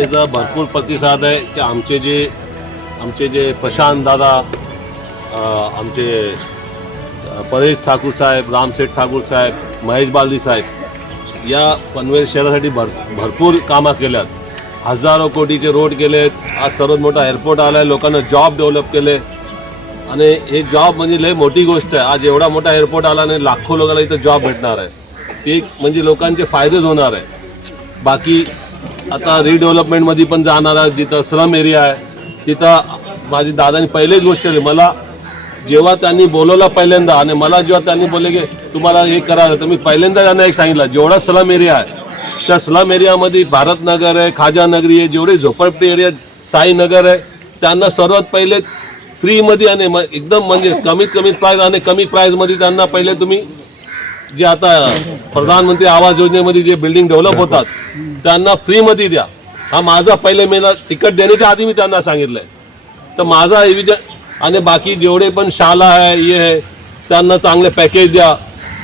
जनतेचा भरपूर प्रतिसाद आहे की आमचे जे प्रशांत दादा, आमचे परेश ठाकूर साहेब, रामसेठ ठाकूर साहेब, महेश बालदी साहेब या पनवेल शहरासाठी भरपूर कामं केल्यात. हजारो कोटीचे रोड केलेत. आज सर्वात मोठा एअरपोर्ट आला आहे. लोकांना जॉब डेव्हलप केले आणि हे जॉब म्हणजे लय मोठी गोष्ट आहे. आज एवढा मोठा एअरपोर्ट आला आणि लाखो लोकांना इथं जॉब भेटणार आहे. ते म्हणजे लोकांचे फायदेच होणार आहे. बाकी आता रिडेव्हलपमेंटमध्ये पण जाणार आहे. जिथं स्लम एरिया आहे तिथं माझी दादानी पहिलेच गोष्ट केली. मला जेव्हा त्यांनी बोलवलं पहिल्यांदा आणि मला जेव्हा त्यांनी बोलले की तुम्हाला हे करायचं, तर मी पहिल्यांदा त्यांना एक सांगितलं, जेवढा स्लम एरिया आहे त्या स्लम एरियामध्ये भारतनगर आहे, खाजानगरी आहे, जेवढे झोपडपट्टी एरिया, साईनगर आहे, त्यांना सर्वात पहिले फ्रीमध्ये आणि एकदम म्हणजे कमीत प्राईज आणि कमी प्राईजमध्ये त्यांना पहिले तुम्ही जे आता प्रधानमंत्री आवास योजनेमध्ये जे बिल्डिंग डेव्हलप होतात त्यांना फ्रीमध्ये द्या. हा माझा पहिले मला तिकीट देण्याच्या आधी मी त्यांना सांगितलंय. तर माझा आणि बाकी जेवढे पण शाळा आहे हे आहे त्यांना चांगले पॅकेज द्या.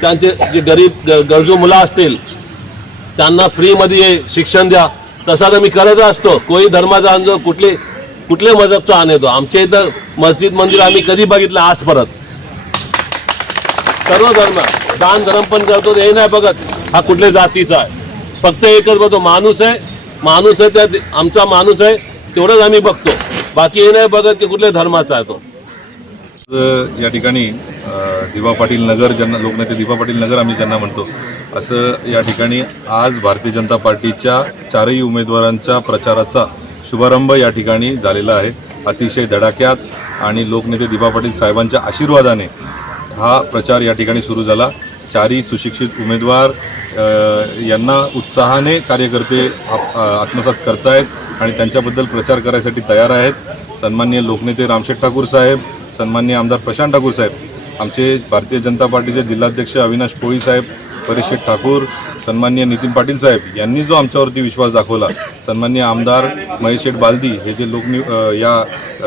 त्यांचे जे गरीब गरजू मुलं असतील त्यांना फ्रीमध्ये शिक्षण द्या. तसा तर मी करत असतो. कोणी धर्माचा आणतो, कुठले मजहबचा आणतो. आमच्या इथं मस्जिद मंदिर आम्ही कधी बघितलं आज परत. सर्व धर्म दान धर्म पण करतो. हे नाही बघत हा कुठल्या जातीचा आहे. फक्त एकच बघतो, माणूस आहे त्या आमचा माणूस आहे तेवढंच आम्ही बघतो. बाकी हे नाही बघत की कुठल्या धर्माचा आहे तो. या ठिकाणी दिवा पाटील नगर, ज्यांना लोकनेते दिवा पाटील नगर आम्ही ज्यांना म्हणतो, असं या ठिकाणी आज भारतीय जनता पार्टीच्या चारही उमेदवारांच्या प्रचाराचा शुभारंभ या ठिकाणी झालेला आहे. अतिशय धडाक्यात आणि लोकनेते दिवा पाटील साहेबांच्या आशीर्वादाने हा प्रचार या ठिकाणी सुरू झाला. चारही सुशिक्षित उमेदवार यांना उत्साहाने कार्यकर्ते आत्मसात करतायत आणि त्यांच्याबद्दल प्रचार करायसाठी तयार आहेत. सन्माननीय लोकनेते रामशेठ ठाकूर साहेब, सन्माननीय आमदार प्रशांत ठाकूर साहेब, आमचे भारतीय जनता पार्टीचे जिल्हाध्यक्ष अविनाश कोळी साहेब, परेश ठाकूर, सन्माननीय नितीन पाटील साहेब यांनी जो आमच्यावरती विश्वास दाखवला, सन्माननीय आमदार महेश बालदी हे जे या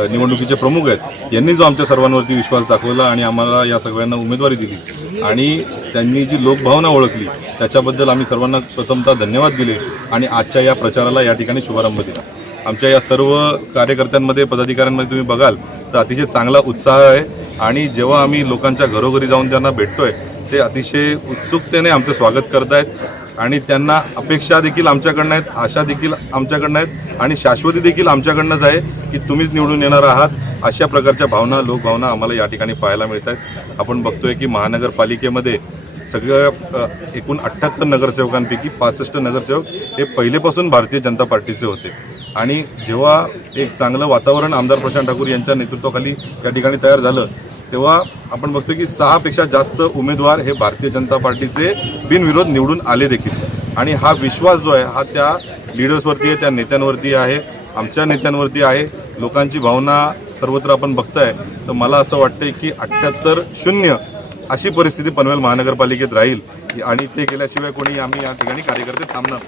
निवडणुकीचे प्रमुख आहेत यांनी जो आमच्या सर्वांवरती विश्वास दाखवला आणि आम्हाला या सगळ्यांना उमेदवारी दिली आणि त्यांनी जी लोकभावना ओळखली त्याच्याबद्दल आम्ही सर्वांना प्रथमतः धन्यवाद दिले आणि आजच्या या प्रचाराला या ठिकाणी शुभारंभ दिला. आमच्या या सर्व कार्यकर्त्यांमध्ये, पदाधिकाऱ्यांमध्ये तुम्ही बघाल तर अतिशय चांगला उत्साह आहे आणि जेव्हा आम्ही लोकांच्या घरोघरी जाऊन त्यांना भेटतोय ते अतिशय उत्सुकतेने आमचं स्वागत करत आहेत आणि त्यांना अपेक्षा देखील आमच्याकडनं आहेत, आशा देखील आमच्याकडनं आहेत आणि शाश्वती देखील आमच्याकडनंच आहे की तुम्हीच निवडून येणार आहात. अशा प्रकारच्या भावना, लोकभावना आम्हाला या ठिकाणी पाहायला मिळत आहेत. आपण बघतोय की महानगरपालिकेमध्ये सगळं एकूण 78 नगरसेवकांपैकी 65 नगरसेवक हे पहिलेपासून भारतीय जनता पार्टीचे होते आणि जेव्हा एक चांगलं वातावरण आमदार प्रशांत ठाकूर यांच्या नेतृत्वाखाली या ठिकाणी तयार झालं तेव्हा आपण बघतो की 6 पेक्षा जास्त उमेदवार हे भारतीय जनता पार्टीचे बिनविरोध निवडून आले देखील आणि हा विश्वास जो आहे हा त्या लीडर्सवरती आहे, त्या नेत्यांवरती आहे, आमच्या नेत्यांवरती आहे. लोकांची भावना सर्वत्र आपण बघताय तर मला असं वाटतंय की 78-0 अशी परिस्थिती पनवेल महानगरपालिकेत राहील आणि ते केल्याशिवाय कोणी आम्ही या ठिकाणी कार्यकर्ते थांबणार.